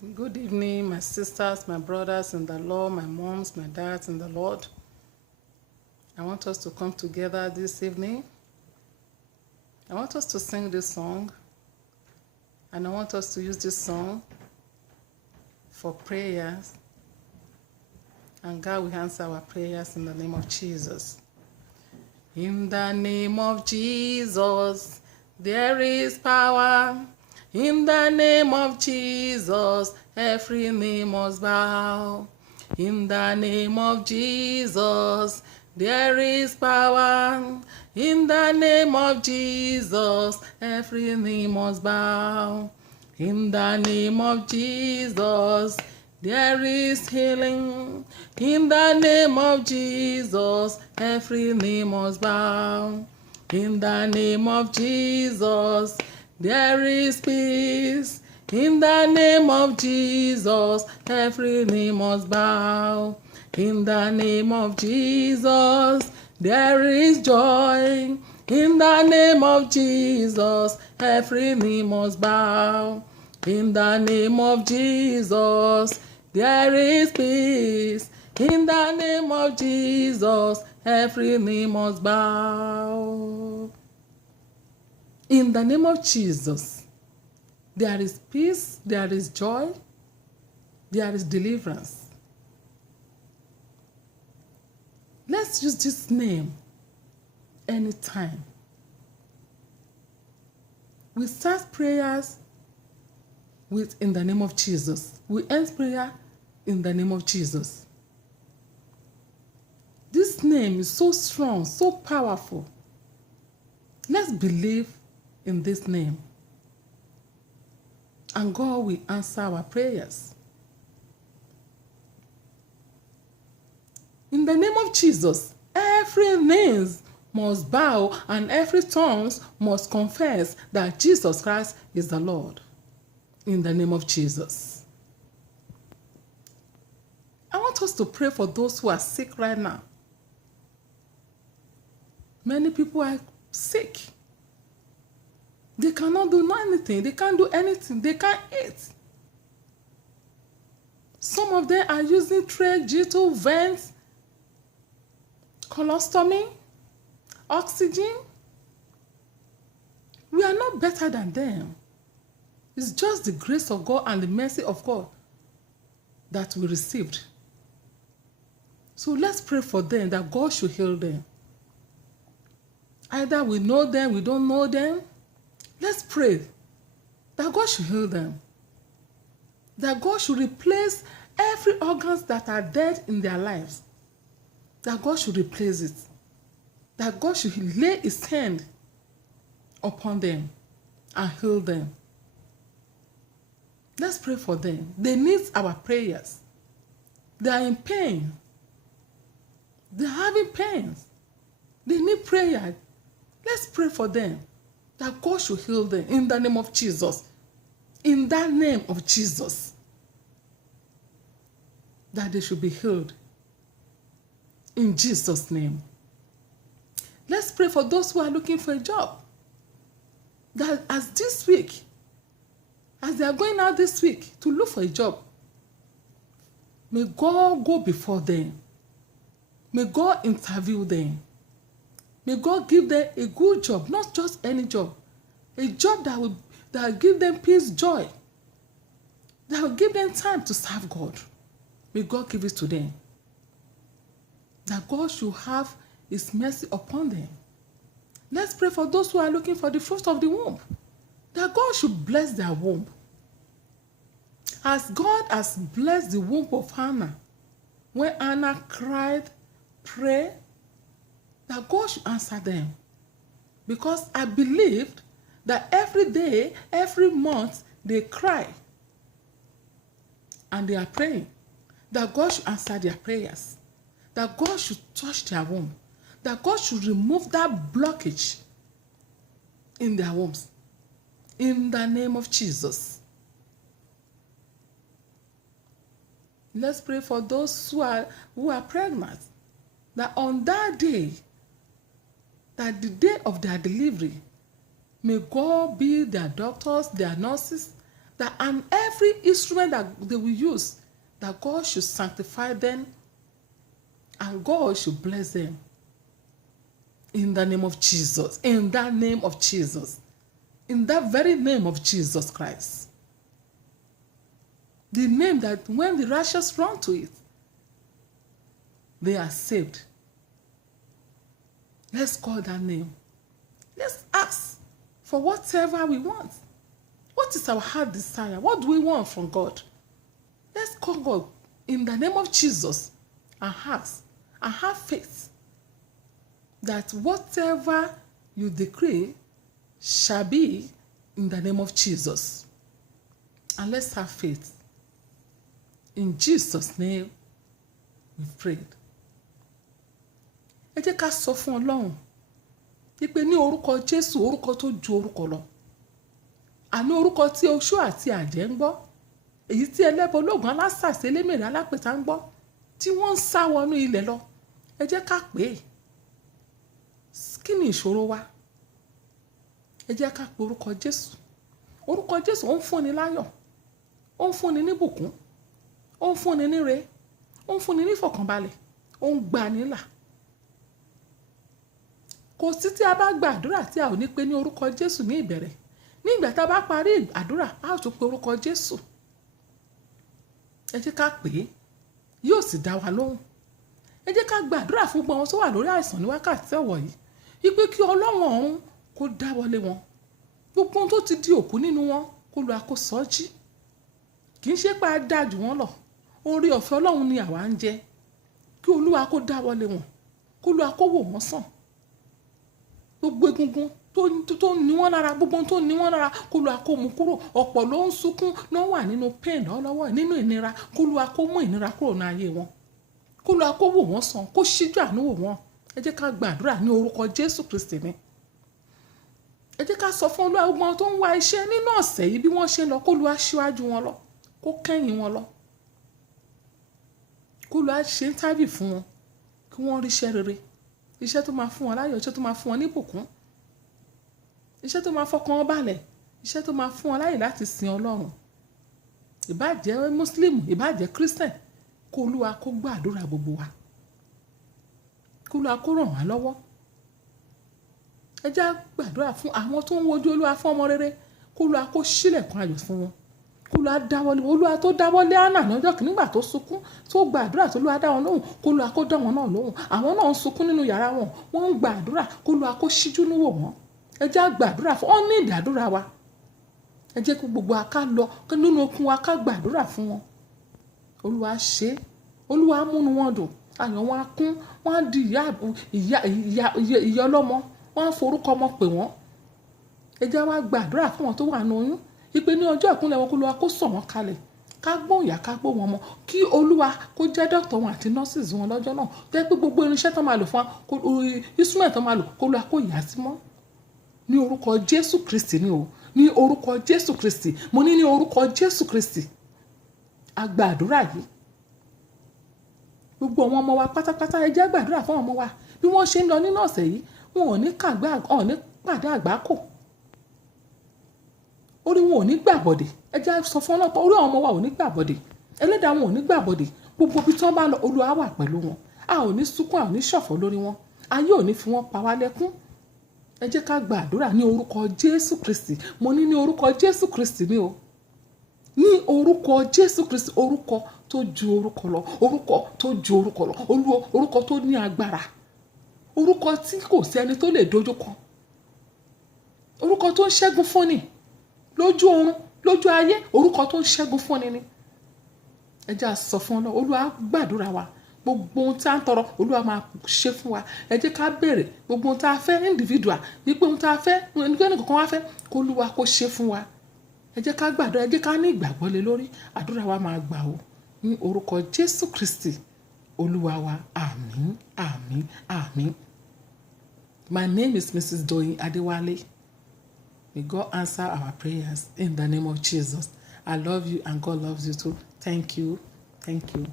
Good evening, my sisters, my brothers in the Lord, my moms, my dads in the Lord. I want us to come together this evening. I want us to sing this song, and I want us to use this song for prayers, and God will answer our prayers in the name of Jesus. In the name of Jesus, there is power. In the name of Jesus, every knee must bow. In the name of Jesus, there is power. In the name of Jesus, every knee must bow. In the name of Jesus, there is healing. In the name of Jesus, every knee must bow. In the name of Jesus, there is peace. In the name of Jesus, every knee must bow. In the name of Jesus, there is joy. In the name of Jesus, every knee must bow. In the name of Jesus, there is peace. In the name of Jesus, every knee must bow. In the name of Jesus, there is peace, there is joy, there is deliverance. Let's use this name anytime. We start prayers with in the name of Jesus. We end prayer in the name of Jesus. This name is so strong, so powerful. Let's believe in this name, and God will answer our prayers. In the name of Jesus, every knee must bow and every tongue must confess that Jesus Christ is the Lord. In the name of Jesus. I want us to pray for those who are sick right now. Many people are sick. They cannot do anything. They can't do anything. They can't eat. Some of them are using trach, G2, vents, colostomy, oxygen. We are not better than them. It's just the grace of God and the mercy of God that we received. So let's pray for them that God should heal them. Either we know them, we don't know them. Let's pray that God should heal them. That God should replace every organs that are dead in their lives. That God should replace it. That God should lay his hand upon them and heal them. Let's pray for them. They need our prayers. They are in pain. They are having pains. They need prayer. Let's pray for them. That God should heal them in the name of Jesus. In that name of Jesus. That they should be healed. In Jesus' name. Let's pray for those who are looking for a job. That as this week, as they are going out this week to look for a job, may God go before them. May God interview them. May God give them a good job, not just any job. A job that will give them peace, joy. That will give them time to serve God. May God give it to them. That God should have his mercy upon them. Let's pray for those who are looking for the fruit of the womb. That God should bless their womb. As God has blessed the womb of Hannah, when Hannah cried, prayed, that God should answer them. Because I believed that every day, every month, they cry. And they are praying. That God should answer their prayers. That God should touch their womb. That God should remove that blockage in their wombs. In the name of Jesus. Let's pray for those who are pregnant. That on that day, that the day of their delivery, may God be their doctors, their nurses, that and every instrument that they will use, that God should sanctify them and God should bless them. In the name of Jesus. In that name of Jesus. In that very name of Jesus Christ. The name that when the righteous run to it, they are saved. Let's call that name. Let's ask for whatever we want. What is our heart desire? What do we want from God? Let's call God in the name of Jesus and ask and have faith that whatever you decree shall be in the name of Jesus. And let's have faith. In Jesus' name, we prayed. Ẹ jẹ́ ká sọ fún Ọlọ́run wípé ní orúkọ Jésù, orúkọ tó ju orúkọ lọ. Àní orúkọ tí oṣó àti àjẹ́ ń gbọ́, èyí tí ẹlẹ́bọ ológun alásàsí elémèrè alápẹ̀tà ń gbọ́, tí wọ́n ń sá wọnú ilẹ̀ lọ. Ẹ jẹ́ ká pè é. Kí ni ìṣòro wa? Ẹ jẹ́ ká pe orúkọ Jésù. Orúkọ Jésù ó ń fúnni láyọ̀, ó ń fúnni ní bùkún, ó ń fúnni ní ire, ó ń fúnni ní ìfọ̀kànbalẹ̀, ó ń gbani là. Kò sí tí a bá gba àdúrà tí a ò ní pè ní orúkọ Jésù ní ìbẹ̀rẹ̀. Ní ìgbà tá a bá parí àdúrà, a ó tún pe orúkọ Jésù. Ẹ jẹ́ ká pè é, yóò sì dá wa lóhùn. Ẹ jẹ́ ká gba àdúrà fún gbogbo àwọn tó wà lórí àìsàn ní wákàtí ọ̀wọ̀ yìí. Wípé kí Ọlọ́run ọ̀run kó dáwọ́lé wọn. Gbogbo ohun tó ti di òkú nínú wọn kó lu àkóso jí. Kì í ṣe pé a dá jù wọ́n lọ. Oore ọ̀fẹ́ Ọlọ́run ni àwa ń jẹ. Kí Olúwa kó dáwọ́lé wọn. Kó lu àkówò wọn sàn. Gbogbo egungun tó ní wọ́n lára, gbogbo tó ní wọ́n lára, kó lu àkómú kúrò. Ọ̀pọ̀ ló ń sunkún, ló wà nínú pain lọ́wọ́, nínú ìnira. Kó lu àkómú ìnira kúrò ní ayé wọn. Kó lu àkówò wọn sàn, kó ṣíjú àánú wò wọn. Ẹ jẹ́ ká gbàdúrà ní orúkọ Jésù Kristi ni. Ẹ jẹ́ ká sọ fún Olúwa gbogbo àwọn tó ń wá iṣẹ́ nínú ọ̀sẹ̀ yìí bí wọ́n ṣe lọ, kó lu aṣíwájú wọn lọ, kó kẹ́yìn wọn lọ. Kó lu ṣe interview fún wọn, kí wọ́n rí iṣẹ́ rere. Iṣẹ́ tó máa fún wọn láyọ̀, iṣẹ́ tó máa fún wọn ní ìbùkún. Iṣẹ́ tó máa fọkàn wọn balẹ̀, iṣẹ́ tó máa fún wọn láyè láti sin Ọlọ́run. Ìbá jẹ́ Muslim, ìbá jẹ́ Christian, kó Olúwa kó gbàdúrà gbogbo wa. Kó Olúwa kó ràn wá lọ́wọ́. Ẹ jẹ́ gbàdúrà fún àwọn tó ń wojú Olúwa fún ọmọ rere. Kó Olúwa kó ṣílẹ̀kùn ayọ̀ fún wọn. Kó Olúwa dáwọ́lé, Olúwa tó dáwọ́lé Hánà lọ́jọ́ kìíní nígbà tó sunkún, tó gbàdúrà tó Olúwa dá wọn lóhùn. Kó Olúwa kó dá wọn náà lóhùn. Àwọn náà ń sunkún nínú yàrá wọn, wọ́n ń gbàdúrà. Kó Olúwa kó ṣíjú inú wò wọ́n. Ẹ jẹ́ gbàdúrà fún wọn ní ìdádúrà wa. Ẹ jẹ́ kí gbogbo wa ká lọ nínú okun wa ká gbàdúrà fún wọn. Olúwa ṣe, Olúwa múnú wọn dùn, ayọ̀ wọn á kún, wọ́n á di ìyá ọlọ́mọ, wọ́n á forúkọ ọmọ pè wọ́n. Ẹ jẹ́ wá gbàdúrà fún wọn tó wà nínú oyún. Ìpè ní ọjọ́ ìkúnlẹ̀ wọn kó Olúwa kó sọ̀ wọ́n kalẹ̀. Ká gbóhùn ìyá ká gbóhùn ọmọ. Kí Olúwa kó jẹ́ dókítà wọn àti nurses wọn lọ́jọ́ náà. Tẹ́ pé gbogbo irinṣẹ́ tó máa lò fún wọn, instrument tó máa lò, kó Olúwa kó yà sí mọ́. Ní orúkọ Jésù Kristi ni o. Ní orúkọ Jésù Kristi. Mo ní orúkọ Jésù Kristi. A gba àdúrà yìí. Gbogbo àwọn ọmọ wa pátápátá ẹ jẹ́ gbàdúrà fún ọmọ wa. Bí wọ́n ṣe ń lọ nínú ọ̀sẹ̀ yìí, wọn ò ní pàdé àgbákò. Orí wọn ò ní gbàbọ̀dè. Ẹ jẹ́ sọ fún ọlọ́pàá, orí àwọn ọmọ wa ò ní gbàbọ̀dè. Ẹlẹ́dàá wọn ò ní gbàbọ̀dè. Gbogbo ibi tí wọ́n bá lọ, Olúwa wà pẹ̀lú wọn. A ò ní sunkún, a ò ní ṣọ̀fọ̀ lórí wọn. Ayé ò ní fi wọn pa wá lẹ́kún. Ẹ jẹ́ ká gba àdúrà ní orúkọ Jésù Kristi. Mo ní orúkọ Jésù Kristi ni o. Ní orúkọ Jésù Kristi, orúkọ tó ju orúkọ lọ, orúkọ tó ju orúkọ lọ, orúkọ tó ní agbára, orúkọ tí kò sí ẹni tó lè dojúkọ, orúkọ tó ń ṣẹ́gun fúnni lójú ọ̀run, lójú ayé, orúkọ tó ń ṣẹ́gun fúnni ni. Ẹ jẹ́ sọ fún Ọlọ́run, Olúwa gbàdúrà wa. Gbogbo ohun tí a ń tọrọ, Olúwa máa ṣe fún wa. Ẹ jẹ́ ká béèrè gbogbo ohun tí a fẹ́ individual, wípé ohun tí a fẹ́, ẹnikẹ́ni kankan wá fẹ́, kó Olúwa kó ṣe fún wa. Ẹ jẹ́ ká gbàdúrà, ẹ jẹ́ ká ní ìgbàgbọ́ lé lórí. Àdúrà wa máa gbà o. Ní orúkọ Jésù Kristi, Olúwa wa. Àmín, àmín, àmín. My name is Mrs. Doyin Adewale. May God answer our prayers in the name of Jesus. I love you and God loves you too. Thank you. Thank you.